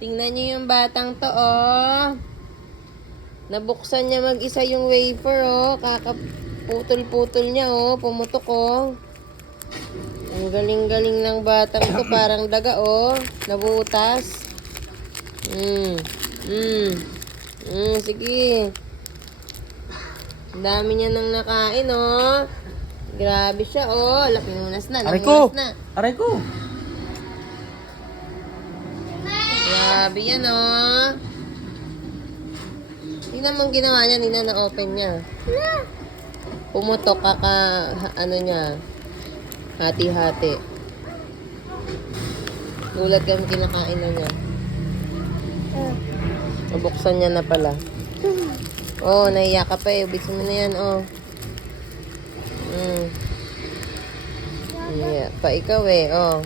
Tingnan niyo yung batang to, oh. Nabuksan niya mag-isa yung wafer, oh. Kakaputol-putol niya, oh. Pumutok, oh. Ang galing-galing ng batang to. Parang daga, oh. Nabutas. Sige. Ang dami niya nang nakain, oh. Grabe siya, oh. Pinunas na. Aray ko! Namunas na. Aray ko! Grabe yan, oh. Tingnan mo ang ginawa niya, Nina, na-open niya. Pumutok, ano niya, hati-hati. Gulat kami kinakain na niya. Nabuksan niya na pala. Oh, naiyak ka pa eh. Ubitsin mo na yan, oh. Yeah, pa ikaw eh, oh.